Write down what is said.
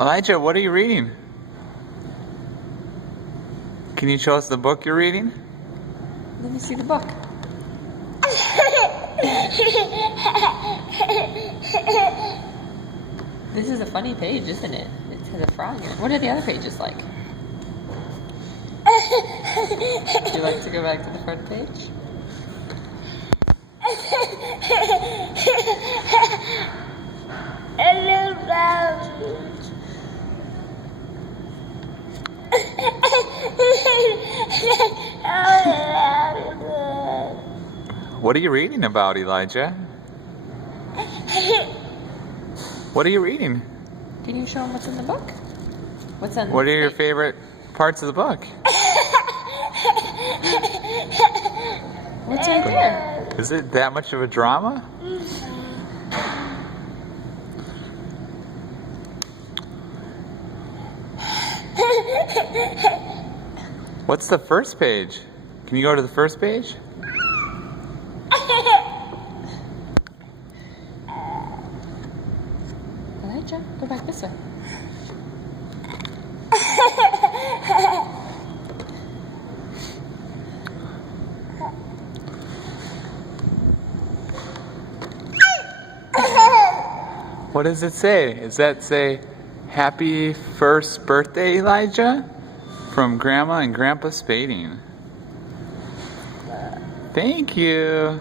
Elijah, what are you reading? Can you show us the book you're reading? Let me see the book. This is a funny page, isn't it? It has a frog in it. What are the other pages like? Would you like to go back to the front page? What are you reading about, Elijah? What are you reading? Can you show them what's in the book? What's on? What are your favorite parts of the book? What's right there? Is it that much of a drama? What's the first page? Can you go to the first page? Elijah, go back this way. What does it say? Does that say, "Happy first birthday, Elijah?" From Grandma and Grandpa Spading. Thank you.